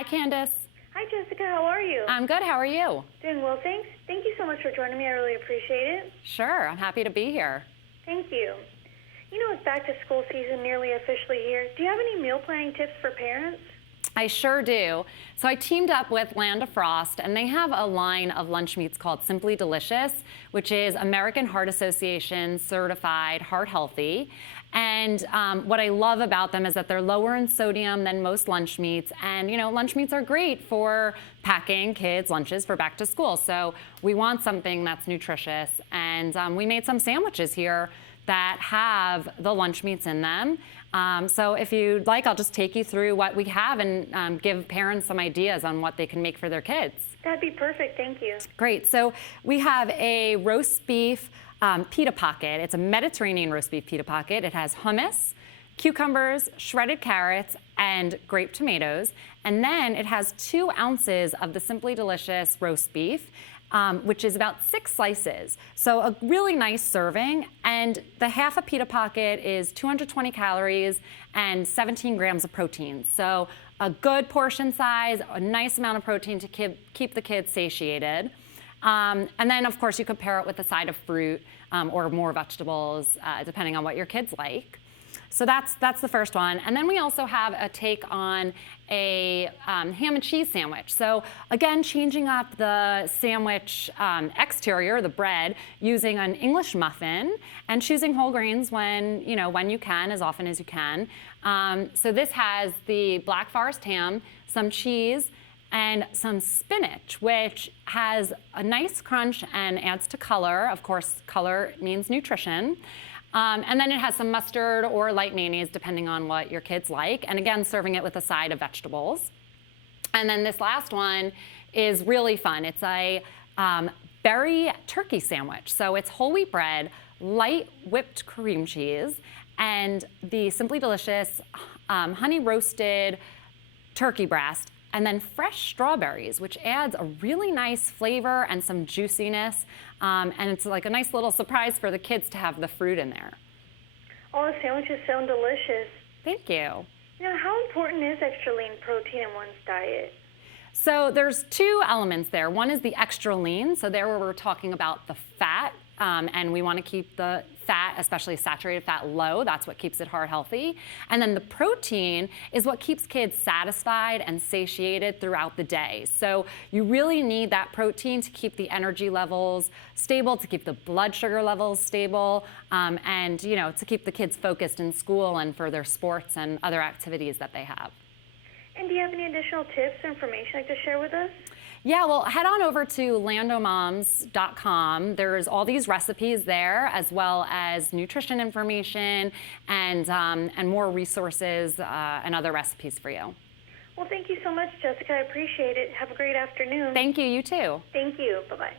Hi, Candace. Hi, Jessica. How are you? I'm good. How are you? Doing well, thanks. Thank you so much for joining me. I really appreciate it. Sure. I'm happy to be here. Thank you. You know, it's back to school season nearly officially here. Do you have any meal planning tips for parents? I sure do. So I teamed up with Land of Frost, and they have a line of lunch meats called Simply Delicious, which is American Heart Association certified heart healthy. And what I love about them is that they're lower in sodium than most lunch meats. And, you know, lunch meats are great for packing kids' lunches for back to school. So we want something that's nutritious. And we made some sandwiches here that have the lunch meats in them. So if you'd like, I'll just take you through what we have and give parents some ideas on what they can make for their kids. That'd be perfect. Thank you. Great. So we have a roast beef pita pocket. It's a Mediterranean roast beef pita pocket. It has hummus, cucumbers, shredded carrots, and grape tomatoes. And then it has 2 ounces of the Simply Delicious roast beef, which is about 6 slices. So a really nice serving. And the half a pita pocket is 220 calories and 17 grams of protein. So a good portion size, a nice amount of protein to keep the kids satiated. And then, of course, you could pair it with a side of fruit or more vegetables, depending on what your kids like. So that's the first one. And then we also have a take on a ham and cheese sandwich. So again, changing up the sandwich exterior, the bread, using an English muffin and choosing whole grains when you can, as often as you can. So this has the Black Forest ham, some cheese, and some spinach, which has a nice crunch and adds to color. Of course, color means nutrition. And then it has some mustard or light mayonnaise, depending on what your kids like. And again, serving it with a side of vegetables. And then this last one is really fun. It's a berry turkey sandwich. So it's whole wheat bread, light whipped cream cheese, and the Simply Delicious honey roasted turkey breast, and then fresh strawberries, which adds a really nice flavor and some juiciness. And it's like a nice little surprise for the kids to have the fruit in there. All the sandwiches sound delicious. Thank you. Now, how important is extra lean protein in one's diet? So there's 2 elements there. One is the extra lean. So there we're talking about the fat, and we want to keep the fat, especially saturated fat, low. That's what keeps it heart healthy. And then the protein is what keeps kids satisfied and satiated throughout the day. So you really need that protein to keep the energy levels stable, to keep the blood sugar levels stable, and to keep the kids focused in school and for their sports and other activities that they have. And do you have any additional tips or information you'd like to share with us? Yeah, well, head on over to landomoms.com. There's all these recipes there, as well as nutrition information and more resources and other recipes for you. Well, thank you so much, Jessica. I appreciate it. Have a great afternoon. Thank you. You too. Thank you. Bye-bye.